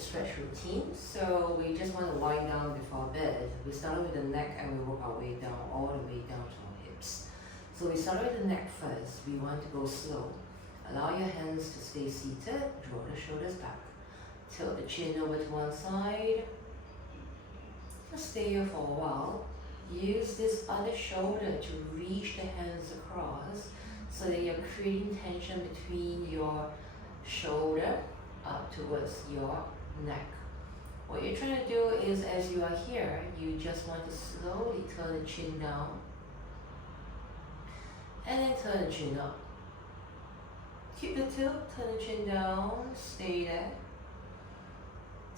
stretch routine. So we just want to wind down before bed. We start with the neck and we work our way down, all the way down to our hips. So we start with the neck first. We want to go slow. Allow your hands to stay seated, draw the shoulders back. Tilt the chin over to one side. Just stay here for a while. Use this other shoulder to reach the hands across so that you're creating tension between your shoulder up towards your neck. What you're trying to do is, as you are here, you just want to slowly turn the chin down and then turn the chin up. Keep the tilt, turn the chin down, stay there.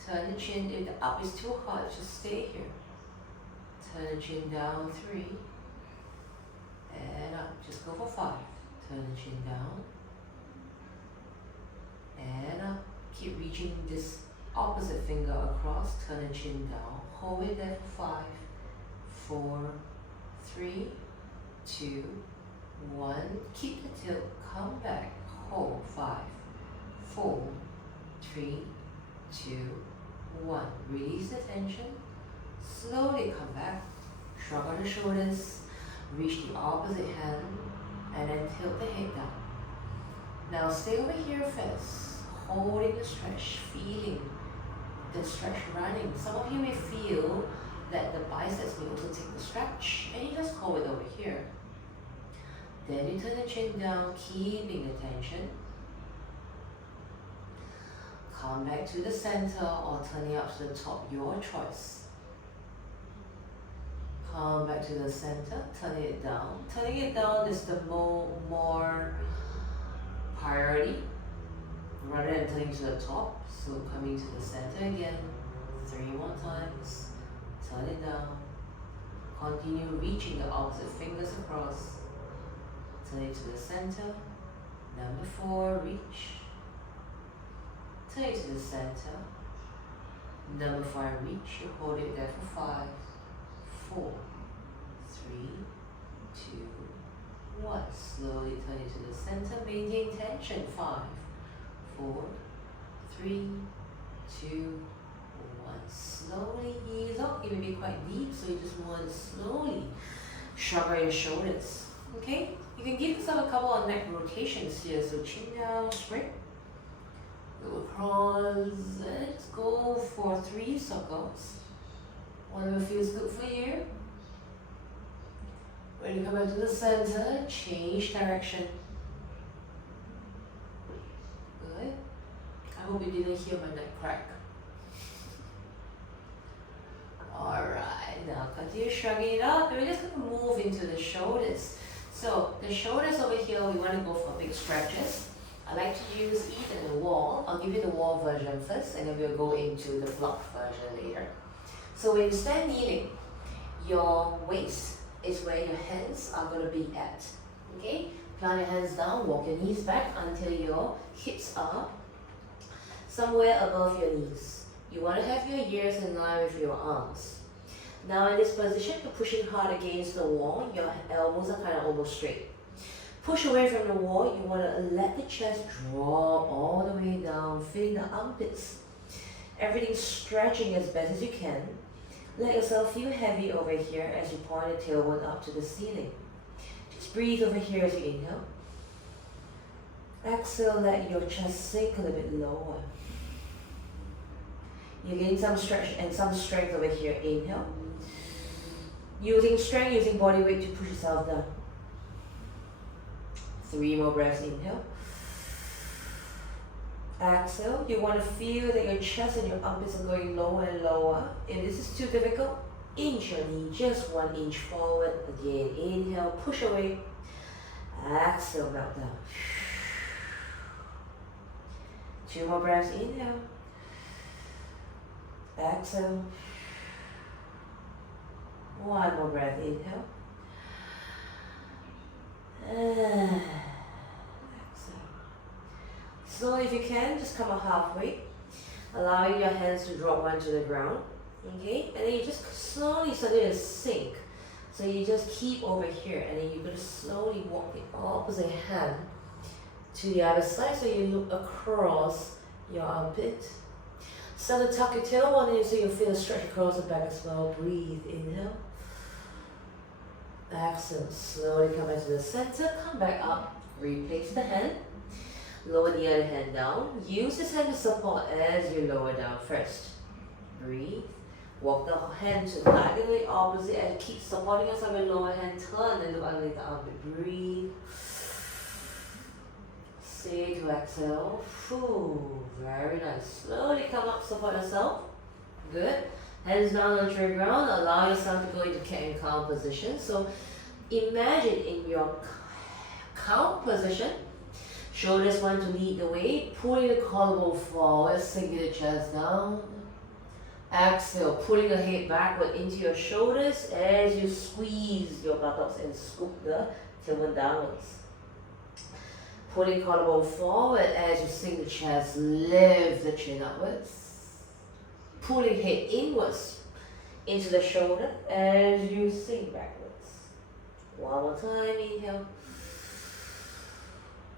Turn the chin, if the up is too hard, just stay here. Turn the chin down, 3, and up, just go for 5. Turn the chin down, and up. Keep reaching this opposite finger across, turn the chin down, hold it there for 5, 4, 3, 2, 1. Keep the tilt, come back, hold, 5, 4, 3, 2, 1. Release the tension, slowly come back, shrug on the shoulders, reach the opposite hand, and then tilt the head down. Now stay over here first, holding the stretch, feeling the stretch running. Some of you may feel that the biceps may also take the stretch, and you just hold it over here. Then you turn the chin down, keeping the tension. Come back to the center or turn it up to the top, your choice. Come back to the center, turning it down. Turning it down is the more priority rather than turning to the top. So coming to the center again, 3 more times. Turn it down. Continue reaching the opposite fingers across. Turn it to the center. Number 4, reach. Turn it to the center. Number 5, reach. You hold it there for 5, 4, 3, 2, 1. Slowly turn it to the center. Maintain tension. 5, 4, 3, 2, 1. Slowly ease up. It may be quite deep, so you just want to slowly shrug out your shoulders. Okay? You can give yourself a couple of neck rotations here. So chin down, straight. Go across. Let's go for 3 circles. Whatever feels good for you. When you come back to the center, change direction. Good. I hope you didn't hear my neck crack. Alright, now continue shrugging it up. We're just going to move into the shoulders. So the shoulders over here, we want to go for big stretches. I like to use either the wall. I'll give you the wall version first, and then we'll go into the block version later. So when you stand kneeling, your waist is where your hands are going to be at. Okay? Plant your hands down, walk your knees back until your hips are somewhere above your knees. You want to have your ears in line with your arms. Now in this position, you're pushing hard against the wall. Your elbows are kind of almost straight. Push away from the wall. You want to let the chest drop all the way down, feeling the armpits. Everything stretching as best as you can. Let yourself feel heavy over here as you point the tailbone up to the ceiling. Just breathe over here as you inhale. Exhale, let your chest sink a little bit lower. You gain some stretch and some strength over here. Inhale. Using strength, using body weight to push yourself down. 3 more breaths. Inhale. Exhale. You want to feel that your chest and your armpits are going lower and lower. If this is too difficult, inch your knee just 1 inch forward. Again, inhale, push away. Exhale, melt down. 2 more breaths. Inhale. Exhale. 1 more breath. Inhale. Exhale. So if you can, just come up halfway, allowing your hands to drop onto the ground. Okay, and then you just slowly start to sink. So you just keep over here, and then you're going to slowly walk the opposite hand to the other side. So you look across your armpit. Start to tuck your tailbone in so you feel a stretch across the back as well. Breathe, inhale. Exhale, slowly come back to the center, come back up, replace the hand, lower the other hand down. Use this hand to support as you lower down first. Breathe. Walk the hand to diagonally opposite and keep supporting yourself with lower hand. Turn and look underneath the armpit. Breathe. Stay to exhale. Very nice. Slowly come up, support yourself. Good. Hands down onto your ground. Allow yourself to go into cat and cow position. So imagine in your cow position, shoulders want to lead the way. Pulling the collarbone forward, sinking the chest down. Exhale, pulling the head backward into your shoulders as you squeeze your buttocks and scoop the tailbone downwards. Pulling collarbone forward as you sink the chest, lift the chin upwards. Pulling head inwards into the shoulder as you sink backwards. One more time, inhale.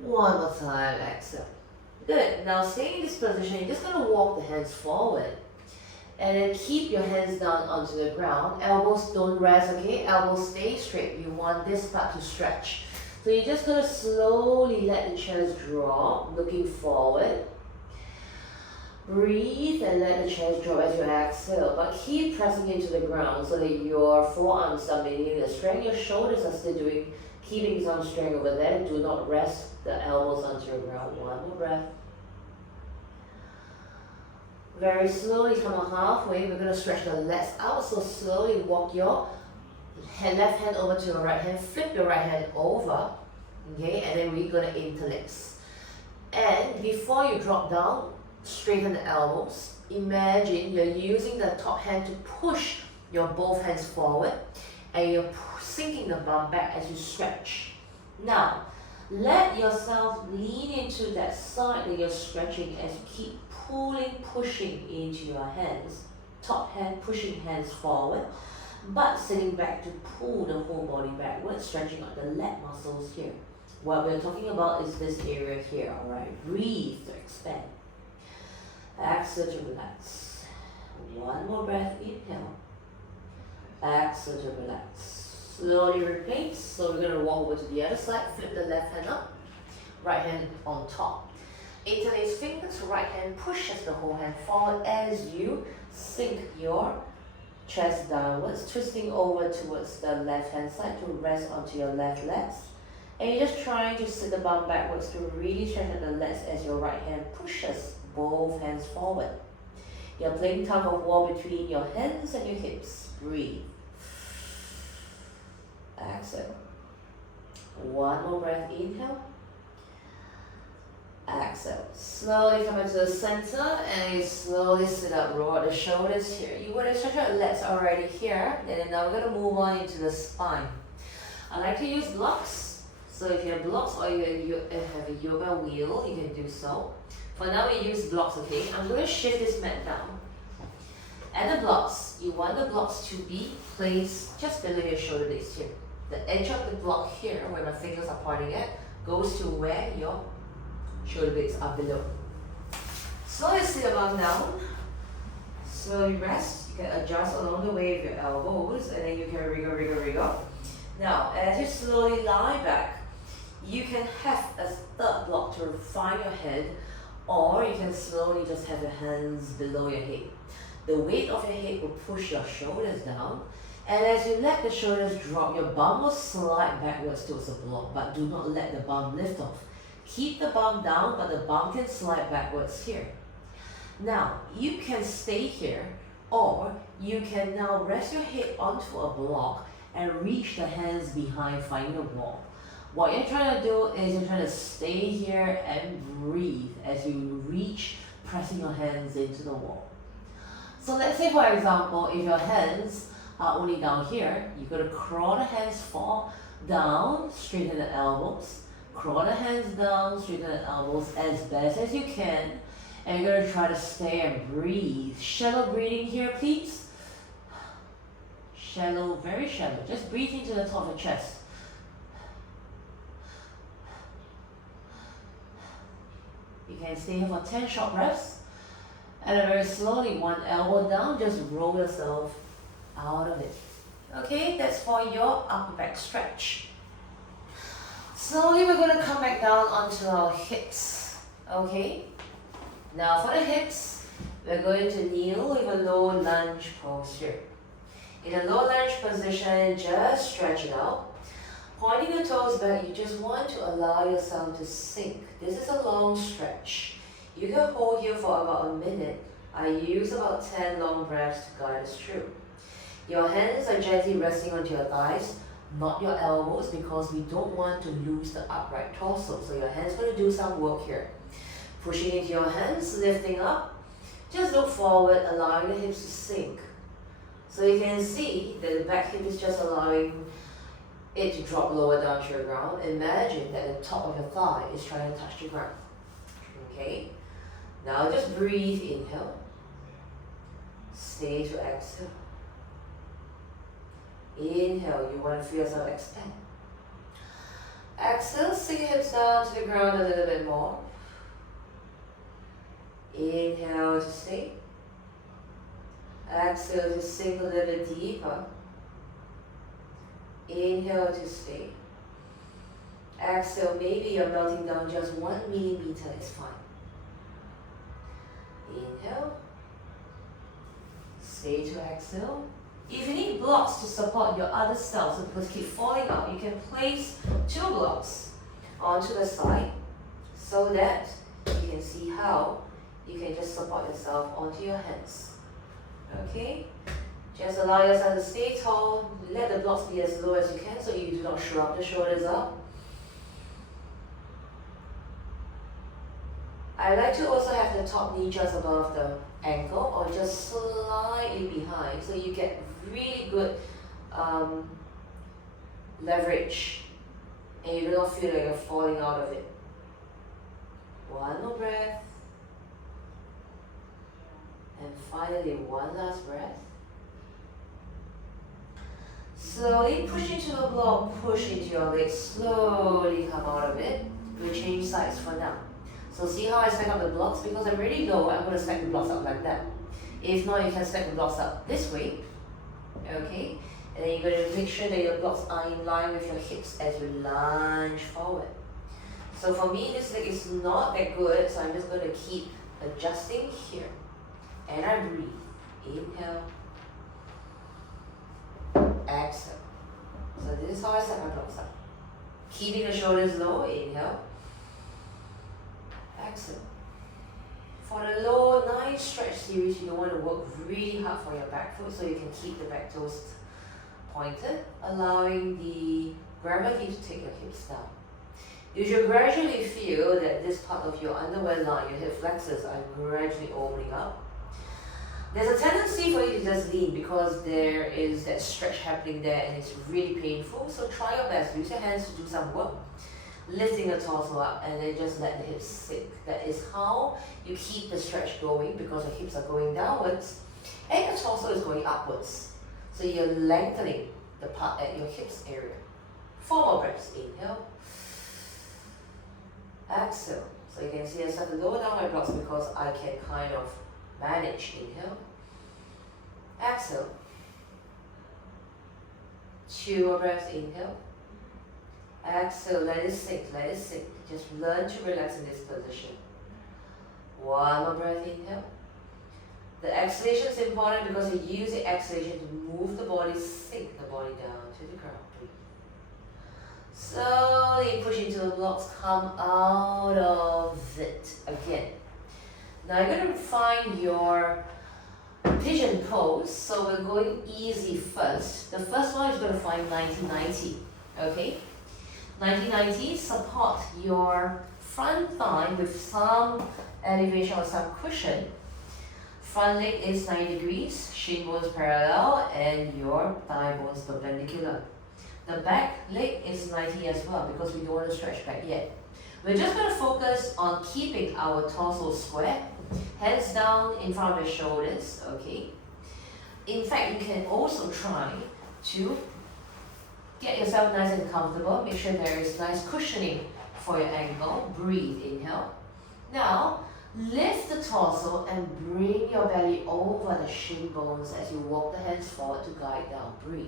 One more time, exhale. Good. Now stay in this position, you're just going to walk the hands forward. And then keep your hands down onto the ground. Elbows don't rest, okay? Elbows stay straight. You want this part to stretch. So you're just going to slowly let the chest drop, looking forward. Breathe and let the chest drop as you exhale, but keep pressing into the ground so that your forearms are maintaining the strength. Your shoulders are still keeping some strength over there. Do not rest the elbows onto your ground. One more breath. Very slowly come on halfway. We're going to stretch the legs out. So slowly walk your left hand over to your right hand. Flip your right hand over. Okay, and then we're going to interlace. And before you drop down, straighten the elbows. Imagine you're using the top hand to push your both hands forward and you're sinking the bum back as you stretch. Now, let yourself lean into that side that you're stretching as you keep pushing into your hands. Top hand pushing hands forward, but sitting back to pull the whole body backwards, stretching out the leg muscles here. What we're talking about is this area here, alright? Breathe to expand. Exhale to relax. One more breath, inhale. Exhale to relax. Slowly replace. So we're going to walk over to the other side, flip the left hand up, right hand on top. Interlace fingers, right hand pushes the whole hand forward as you sink your chest downwards, twisting over towards the left hand side to rest onto your left legs. And you're just trying to sit the bum backwards to really strengthen the legs as your right hand pushes both hands forward. You're playing tug of war between your hands and your hips. Breathe. Exhale. One more breath, inhale. Exhale. Slowly come into the center and you slowly sit up, roll out the shoulders here. You would have stretched out the legs already here, and then now we're going to move on into the spine. I like to use blocks. So if you have blocks or you have a yoga wheel, you can do so. For now we use blocks, okay? I'm going to shift this mat down. And the blocks, you want the blocks to be placed just below your shoulder blades here. The edge of the block here, where my fingers are pointing at, goes to where your shoulder blades are below. Slowly sit your bum down. Slowly rest. You can adjust along the way with your elbows, and then you can wriggle. Now, as you slowly lie back, you can have a third block to find your head, or you can slowly just have your hands below your head. The weight of your head will push your shoulders down, and as you let the shoulders drop, your bum will slide backwards towards the block, but do not let the bum lift off. Keep the bum down, but the bum can slide backwards here. Now, you can stay here, or you can now rest your head onto a block and reach the hands behind, finding the wall. What you're trying to do is you're trying to stay here and breathe as you reach, pressing your hands into the wall. So let's say, for example, if your hands are only down here, you're going to crawl the hands down, straighten the elbows, crawl the hands down, straighten the elbows as best as you can, and you're going to try to stay and breathe. Shallow breathing here, please. Shallow, very shallow. Just breathe into the top of the chest. You can stay here for 10 short breaths. And And then very slowly, one elbow down, just roll yourself out of it. Okay, that's for your upper back stretch. Slowly we're going to come back down onto our hips. Okay, now for the hips, we're going to kneel with a low lunge posture. In a low lunge position, just stretch it out. Pointing your toes back, you just want to allow yourself to sink. This is a long stretch. You can hold here for about a minute. I use about 10 long breaths to guide us through. Your hands are gently resting onto your thighs, not your elbows, because we don't want to lose the upright torso. So your hands are going to do some work here. Pushing into your hands, lifting up. Just look forward, allowing the hips to sink. So you can see that the back hip is just allowing it to drop lower down to the ground. Imagine that the top of your thigh is trying to touch the ground. Okay? Now just breathe, inhale. Stay to exhale. Inhale, you want to feel yourself expand. Exhale, sink your hips down to the ground a little bit more. Inhale to stay. Exhale to sink a little bit deeper. Inhale to stay. Exhale, maybe you're melting down just 1 millimeter, it's fine. Inhale. Stay to exhale. If you need blocks to support your other cells because keep falling out, you can place 2 blocks onto the side so that you can see how you can just support yourself onto your hands. Okay? Just allow yourself to stay tall. Let the blocks be as low as you can so you do not shrug the shoulders up. I like to also have the top knee just above the ankle or just slightly behind so you get really good leverage and you do not feel like you're falling out of it. One more breath. And finally, one last breath. Slowly push into the block, push into your legs, slowly come out of it. We'll change sides for now. So see how I stack up the blocks? Because I'm really low, I'm going to stack the blocks up like that. If not, you can stack the blocks up this way. Okay? And then you're going to make sure that your blocks are in line with your hips as you lunge forward. So for me, this leg is not that good, so I'm just going to keep adjusting here. And I breathe. Inhale. Exhale. So this is how I set my blocks up. Keeping the shoulders low, inhale. Exhale. For the low, nice stretch series, you don't want to work really hard for your back foot so you can keep the back toes pointed, allowing the gravity to take your hips down. You should gradually feel that this part of your underwear line, your hip flexors, are gradually opening up. There's a tendency for you to just lean because there is that stretch happening there and it's really painful. So try your best. Use your hands to do some work. Lifting the torso up and then just let the hips sink. That is how you keep the stretch going because your hips are going downwards and your torso is going upwards. So you're lengthening the part at your hips area. 4 more breaths. Inhale. Exhale. So you can see I start to lower down my blocks because I can kind of manage. Inhale. Exhale. 2 more breaths. Inhale. Exhale. Let it sink. Let it sink. Just learn to relax in this position. 1 more breath. Inhale. The exhalation is important because you use the exhalation to move the body, sink the body down to the ground. Breathe. Slowly push into the blocks. Come out of it again. Now you're going to find your pigeon pose. So we're going easy first. The first one is going to find 90-90. Okay? 90-90, support your front thigh with some elevation or some cushion. Front leg is 90 degrees, shin bones parallel, and your thigh bones perpendicular. The back leg is 90 as well because we don't want to stretch back yet. We're just going to focus on keeping our torso square, hands down in front of the shoulders, okay? In fact, you can also try to get yourself nice and comfortable. Make sure there is nice cushioning for your ankle. Breathe, inhale. Now, Lift the torso and bring your belly over the shin bones as you walk the hands forward to guide down. Breathe.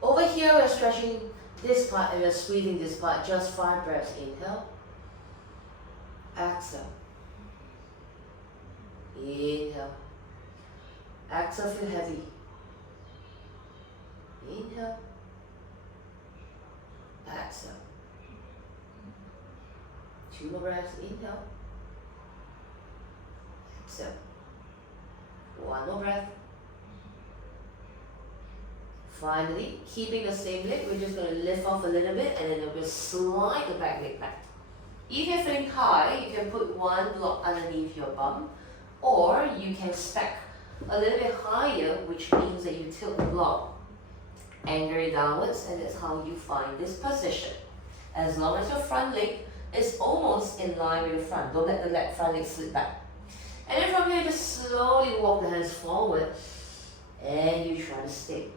Over here, we're stretching this part and we're squeezing this part. Just 5 breaths. Inhale. Exhale. Inhale. Exhale, feel heavy. Inhale. Exhale. 2 more breaths. Inhale. Exhale. 1 more breath. Finally, keeping the same leg, we're just going to lift off a little bit and then we'll slide the back leg back. If you're feeling high, you can put 1 block underneath your bum, or you can stack a little bit higher, which means that you tilt the block, angle it downwards, and that's how you find this position. As long as your front leg is almost in line with the front, don't let the front leg slip back. And then from here, just slowly walk the hands forward, and you try to stay.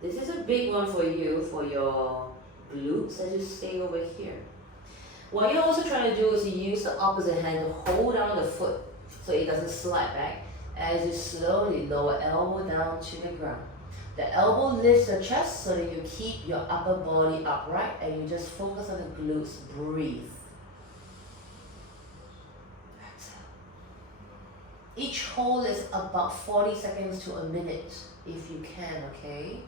This is a big one for you, for your glutes, as you stay over here. What you're also trying to do is you use the opposite hand to hold down the foot so it doesn't slide back as you slowly lower elbow down to the ground. The elbow lifts your chest so that you keep your upper body upright and you just focus on the glutes. Breathe. Exhale. Each hold is about 40 seconds to a minute if you can, okay?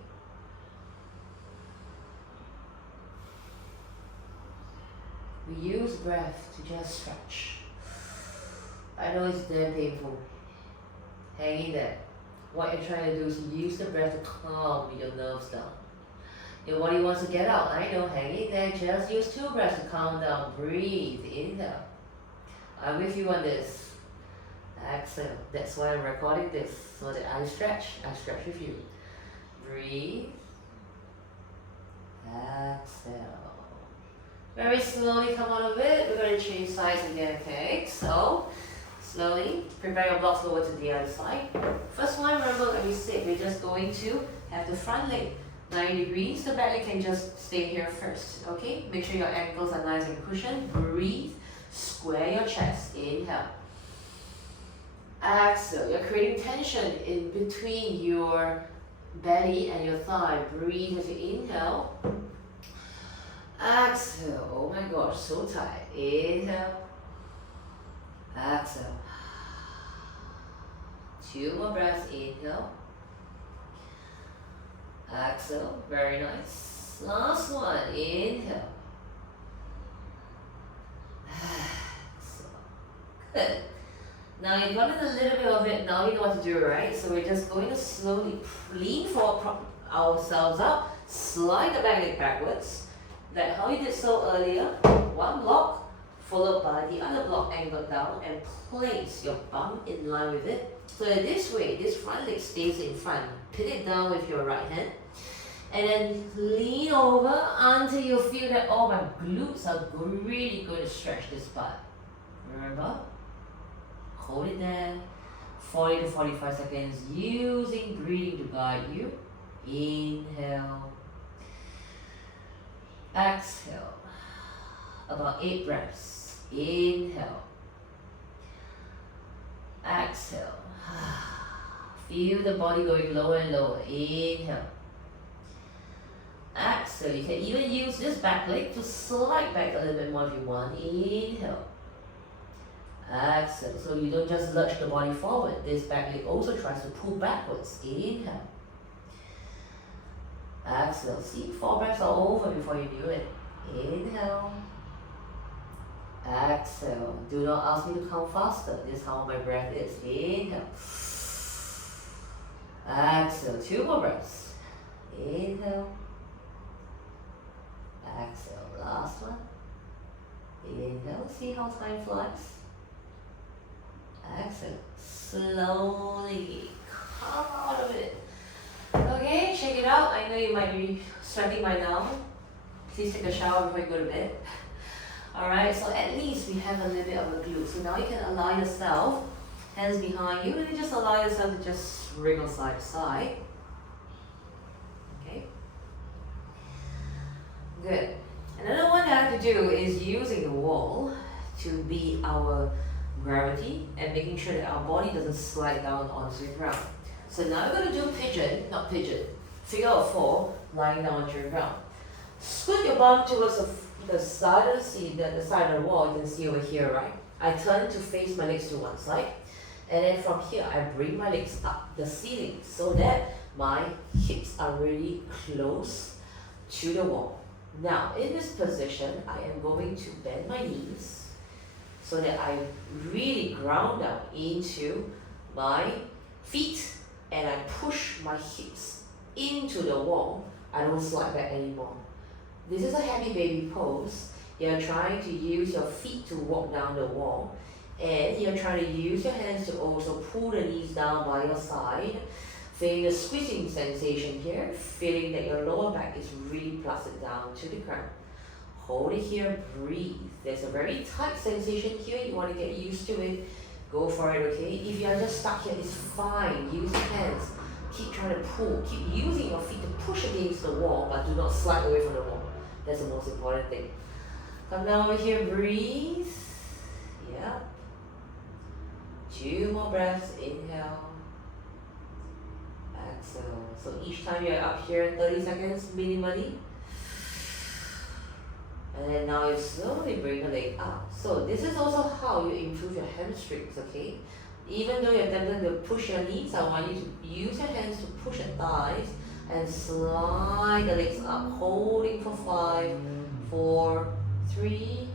We use breath to just stretch. I know it's damn painful. Hang in there. What you're trying to do is use the breath to calm your nerves down. Your body wants to get out. I know, hang in there. Just use 2 breaths to calm down. Breathe. Inhale. I'm with you on this. Exhale. That's why I'm recording this, so that I stretch with you. Breathe. Exhale. Very slowly come out of it. We're going to change sides again, okay? So, slowly prepare your blocks over to the other side. First one, remember when we sit, we're just going to have the front leg 90 degrees. The back leg can just stay here first, okay? Make sure your ankles are nice and cushioned. Breathe. Square your chest. Inhale. Exhale. You're creating tension in between your belly and your thigh. Breathe as you inhale. Exhale. Oh my gosh, so tight. Inhale. Exhale. 2 more breaths. Inhale. Exhale. Very nice. Last one. Inhale. Exhale. Good. Now you've gotten a little bit of it. Now you know what to do, right? So we're just going to slowly lean forward, prop ourselves up, slide the back leg backwards. Like how you did so earlier. 1 block followed by the other block angled down, and place your bum in line with it. So that this way, this front leg stays in front. Pin it down with your right hand. And then lean over until you feel that, oh, my glutes are really going to stretch this part. Remember? Hold it there. 40 to 45 seconds using breathing to guide you. Inhale. Exhale. About 8 breaths. Inhale. Exhale. Feel the body going lower and lower. Inhale. Exhale. You can even use this back leg to slide back a little bit more if you want. Inhale. Exhale. So you don't just lurch the body forward. This back leg also tries to pull backwards. Inhale. Exhale. See, 4 breaths are over before you do it. Inhale. Exhale. Do not ask me to count faster. This is how my breath is. Inhale. Exhale. 2 more breaths. Inhale. Exhale. Last one. Inhale. See how time flies. Exhale. Slowly come out of it. Okay, check it out. I know you might be sweating by now. Please take a shower before you go to bed. Alright, so at least we have a little bit of a glute. So now you can allow yourself, hands behind you, and then just allow yourself to just wriggle side to side. Okay? Good. Another one that I have to do is using the wall to be our gravity and making sure that our body doesn't slide down onto the ground. So now we're going to do pigeon, not pigeon, figure of 4, lying down onto the ground. Scoot your bum towards the side of the seat, the side of the wall. You can see over here, right? I turn to face my legs to one side, and then from here I bring my legs up the ceiling so that my hips are really close to the wall. Now in this position, I am going to bend my knees so that I really ground down into my feet and I push my hips into the wall. I don't slide back anymore. This is a happy baby pose. You're trying to use your feet to walk down the wall, and you're trying to use your hands to also pull the knees down by your side. Feeling the squeezing sensation here, feeling that your lower back is really plastered down to the ground. Hold it here, breathe. There's a very tight sensation here, you want to get used to it. Go for it, okay? If you are just stuck here, it's fine. Use your hands. Keep trying to pull. Keep using your feet to push against the wall, but do not slide away from the wall. That's the most important thing. Come down over here, breathe. Yeah. 2 more breaths. Inhale. Exhale. So each time you're up here, 30 seconds minimally. And then now you slowly bring the leg up. So this is also how you improve your hamstrings, okay? Even though you're tempted to push your knees, I want you to use your hands to push your thighs and slide the legs up, holding for 5, 4, 3,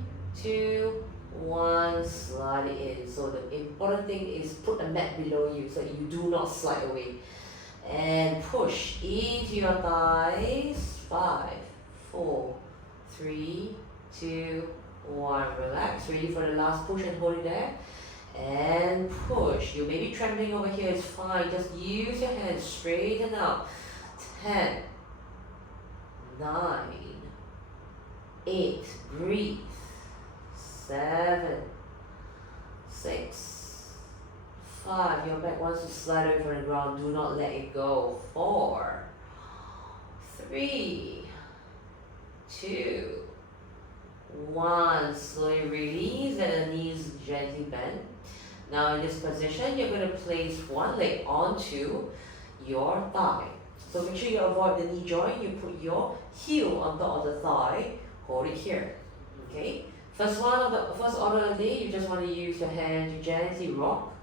2, 1, slide it in. So the important thing is put a mat below you so you do not slide away. And push into your thighs. 5, 4, 3, 2, 1. Relax. Ready for the last push and hold it there. And push. You may be trembling over here, it's fine. Just use your hands, straighten up. 10, 9, 8, breathe. 7, 6, 5. Your back wants to slide away from the ground. Do not let it go. 4, 3, 2, 1. Slowly release and the knees gently bend. Now in this position, you're going to place one leg onto your thigh. So make sure you avoid the knee joint. You put your heel on top of the thigh. Hold it here. Okay. First order of the day, you just want to use your hand to gently rock.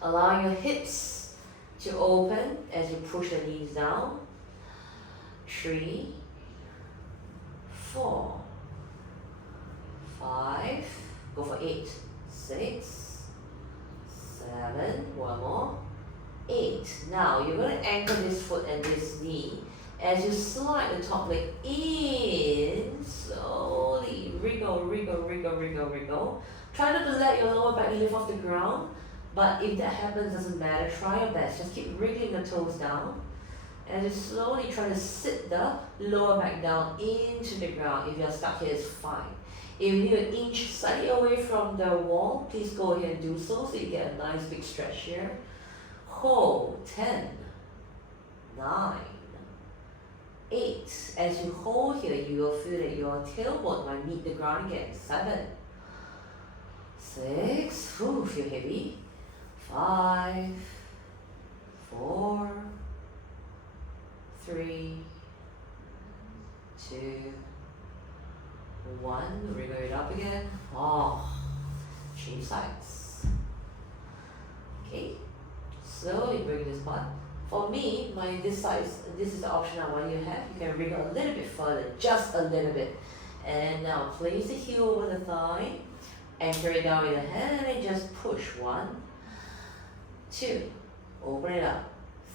Allow your hips to open as you push the knees down. 3, 4, 5, go for 8, 6, 7, one more, 8. Now you're going to anchor this foot and this knee as you slide the top leg in, slowly wriggle, wriggle, wriggle, wriggle, wriggle. Try not to let your lower back lift off the ground, but if that happens, doesn't matter, try your best. Just keep wriggling the toes down. And just slowly try to sit the lower back down into the ground. If you're stuck here, it's fine. If you need an inch slightly away from the wall, please go ahead and do so you get a nice big stretch here. Hold. 10, 9, 8. As you hold here, you will feel that your tailbone might meet the ground again. 7, 6, feel heavy. 5, 4, 3, 2, 1. Wriggle it up again. Change sides. Okay. Slowly bring this part. For me, this is the option I want you to have. You can wriggle a little bit further, just a little bit. And now place the heel over the thigh, anchor it down with the hand, and just push. 1, 2, open it up.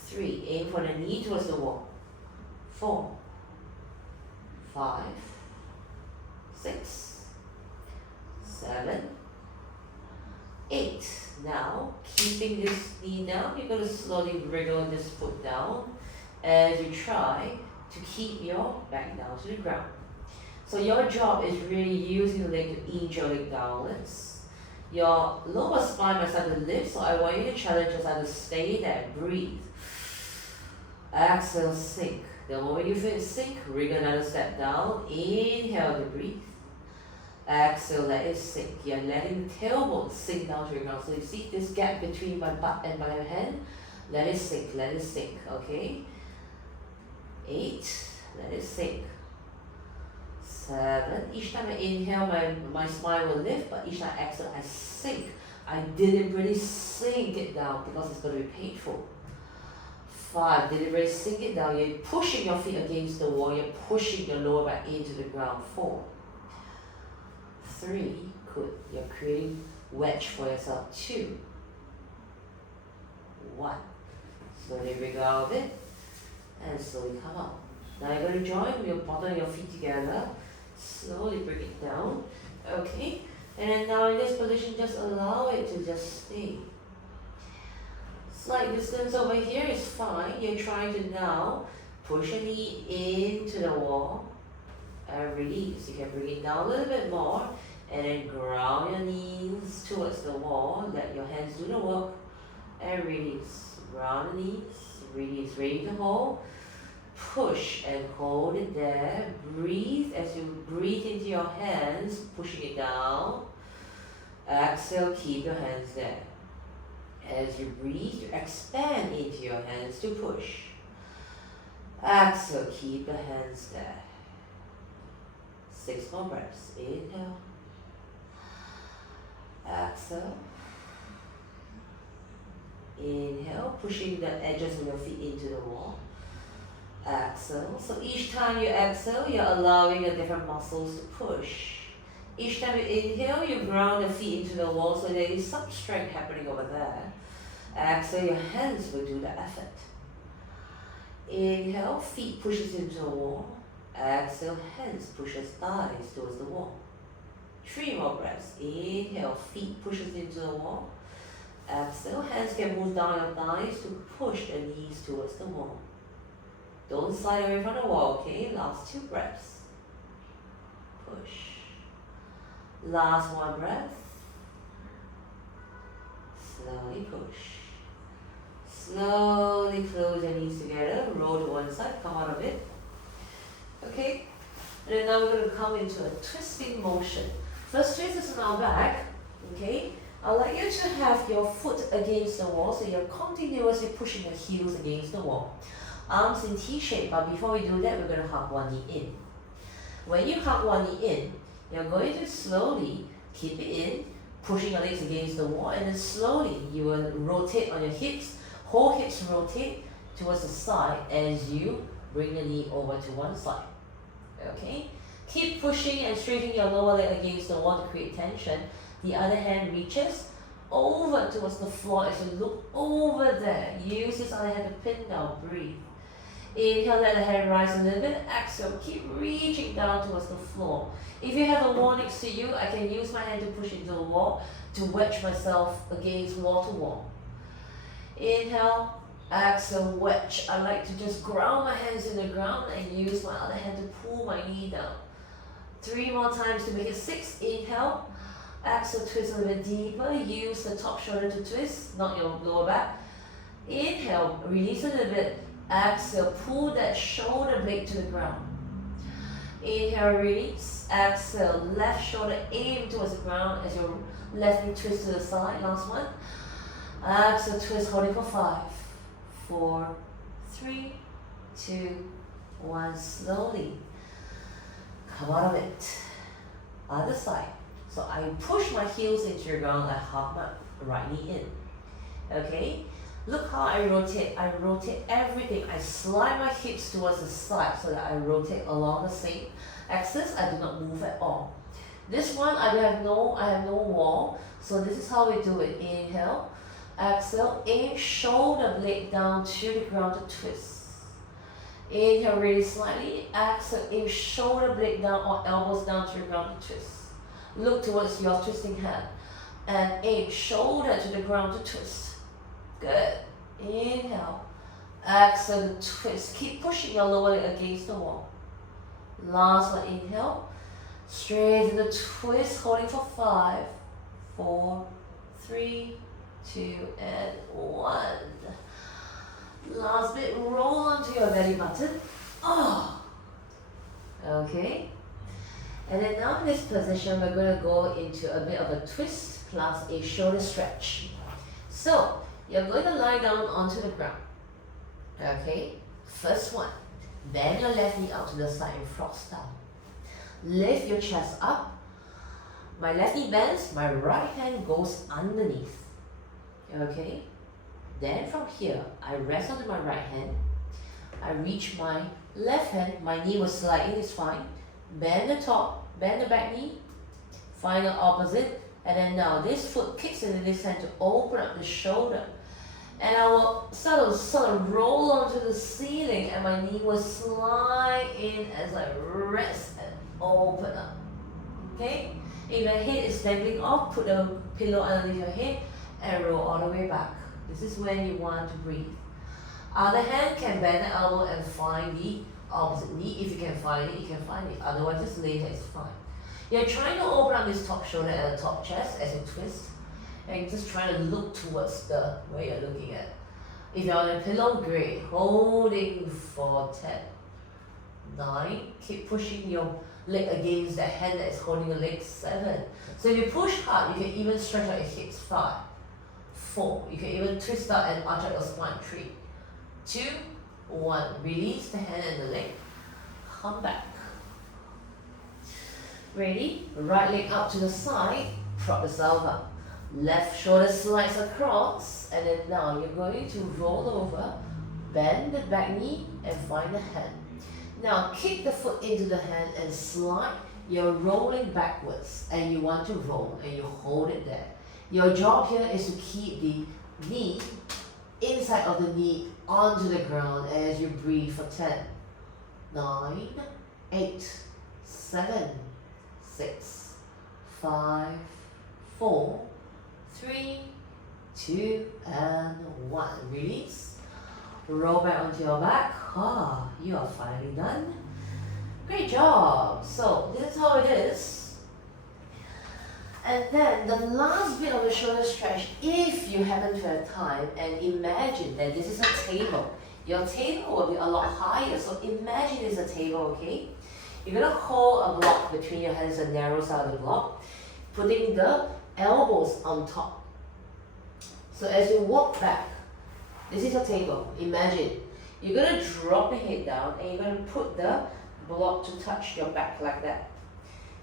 3, aim for the knee towards the wall. 4, 5, 6, 7, 8. Now, keeping this knee down, you're going to slowly wriggle this foot down as you try to keep your back down to the ground. So your job is really using the leg to inch your leg downwards. Your lower spine must start to lift, so I want you to challenge yourself to stay there. Breathe. Exhale, sink. The moment you feel it sink, wriggle another step down. Inhale to breathe. Exhale, let it sink. You're letting the tailbone sink down to your ground. So you see this gap between my butt and my hand? Let it sink, okay? 8, let it sink. 7, each time I inhale, my spine will lift, but each time I exhale, I sink. I deliberately sink it down because it's going to be painful. 5, deliberately sink it down. You're pushing your feet against the wall. You're pushing your lower back into the ground. 4, 3, good. You're creating wedge for yourself. 2, 1. Slowly wriggle out of it and slowly come out. Now you're going to join your bottom of your feet together. Slowly bring it down. Okay? And then now in this position, just allow it to just stay. Slight distance over here is fine. You're trying to now push your knee into the wall and release. You can bring it down a little bit more and then ground your knees towards the wall. Let your hands do the work and release. Ground the knees, release, ready to hold. Push and hold it there. Breathe as you breathe into your hands, pushing it down. Exhale, keep your hands there. As you breathe, you expand into your hands to push. Exhale, keep the hands there. 6 more breaths. Inhale. Exhale. Inhale, pushing the edges of your feet into the wall. Exhale. So each time you exhale, you're allowing your different muscles to push. Each time you inhale, you ground the feet into the wall, so there is some strength happening over there. Exhale, your hands will do the effort. Inhale, feet pushes into the wall. Exhale, hands pushes thighs towards the wall. 3 more breaths. Inhale, feet pushes into the wall. Exhale, hands can move down your thighs to push the knees towards the wall. Don't slide away from the wall, okay? Last 2 breaths. Push. Last 1 breath. Slowly push. Slowly close your knees together. Roll to one side. Come out of it. Okay? And then now we're going to come into a twisting motion. First twist is on our back. Okay? I'd like you to have your foot against the wall, so you're continuously pushing your heels against the wall. Arms in T shape, but before we do that, we're going to hug one knee in. When you hug one knee in, you're going to slowly keep it in, pushing your legs against the wall, and then slowly you will rotate on your hips, whole hips rotate towards the side as you bring the knee over to one side. Okay? Keep pushing and straightening your lower leg against the wall to create tension. The other hand reaches over towards the floor as you look over there. Use this other hand to pin down. Breathe. Inhale, let the hand rise a little bit. Exhale, keep reaching down towards the floor. If you have a wall next to you, I can use my hand to push into the wall to wedge myself against wall to wall. Inhale, exhale, wedge. I like to just ground my hands in the ground and use my other hand to pull my knee down. 3 more times to make it 6. Inhale, exhale, twist a little bit deeper. Use the top shoulder to twist, not your lower back. Inhale, release a little bit. Exhale, pull that shoulder blade to the ground. Inhale, release. Exhale, left shoulder aim towards the ground as your left knee twists to the side. Last one. Exhale, twist, holding for 5, 4, 3, 2, 1. Slowly come out of it. Other side. So I push my heels into the ground. I hug my right knee in. Okay? Look how I rotate. I rotate everything. I slide my hips towards the side so that I rotate along the same axis. I do not move at all. This one I have no wall. So this is how we do it. Inhale, exhale, aim shoulder blade down to the ground to twist. Inhale really slightly. Exhale, aim shoulder blade down or elbows down to the ground to twist. Look towards your twisting hand and aim shoulder to the ground to twist. Good. Inhale. Exhale, twist. Keep pushing your lower leg against the wall. Last one, inhale. Straighten the twist, holding for 5, 4, 3, 2, and 1. Last bit, roll onto your belly button. Oh. Okay. And then now in this position, we're going to go into a bit of a twist plus a shoulder stretch. So you're going to lie down onto the ground. Okay, first one, bend your left knee out to the side in frog style. Lift your chest up. My left knee bends, my right hand goes underneath. Okay, then from here, I rest onto my right hand. I reach my left hand, my knee will slide in, it's fine. Bend the top, bend the back knee, find the opposite, and then now this foot kicks into this hand to open up the shoulder. And I will sort of roll onto the ceiling, and my knee will slide in as I rest and open up. Okay? If your head is dangling off, put the pillow underneath your head and roll all the way back. This is when you want to breathe. Other hand can bend the elbow and find the opposite knee. If you can find it, you can find it. Otherwise, just later it's fine. You're trying to open up this top shoulder and the top chest as you twist. And just trying to look towards the where you're looking at. If you're on a pillow, great. Holding for 10, 9. Keep pushing your leg against the hand that is holding your leg. 7. So if you push hard, you can even stretch out your hips. 5, 4. You can even twist out and arch out your spine. 3, 2, 1. Release the hand and the leg. Come back. Ready? Right leg up to the side. Prop yourself up. Left shoulder slides across, and then now you're going to roll over, bend the back knee and find the hand. Now kick the foot into the hand and slide. You're rolling backwards and you want to roll and you hold it there. Your job here is to keep the knee inside of the knee onto the ground as you breathe for 10, 9, 8, 7, 6, 5, 4, 3, 2, and 1. Release. Roll back onto your back. Ah, you are finally done. Great job. So this is how it is. And then the last bit of the shoulder stretch, if you happen to have time, and imagine that this is a table. Your table will be a lot higher, so imagine it's a table, okay? You're gonna hold a block between your hands, the narrow side of the block, putting the elbows on top. So as you walk back, this is your table. Imagine you're gonna drop the head down and you're gonna put the block to touch your back like that.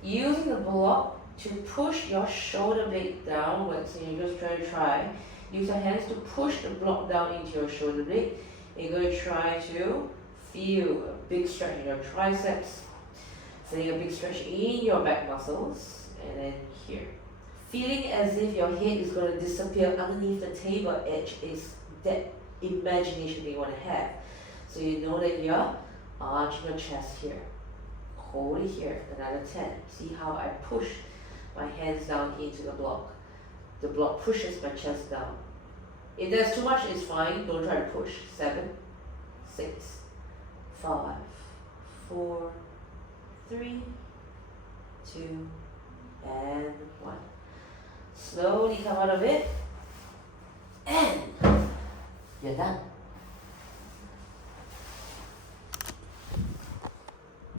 Using the block to push your shoulder blade downwards, so you're just trying to try. Use your hands to push the block down into your shoulder blade. You're going to try to feel a big stretch in your triceps, feeling a big stretch in your back muscles, and then here. Feeling as if your head is going to disappear underneath the table edge is that imagination that you want to have. So you know that you're arching your chest here. Hold it here, another 10. See how I push my hands down into the block. The block pushes my chest down. If there's too much, it's fine. Don't try to push. 7, 6, 5, 4, 3, 2, and 1. Slowly come out of it, and you're done.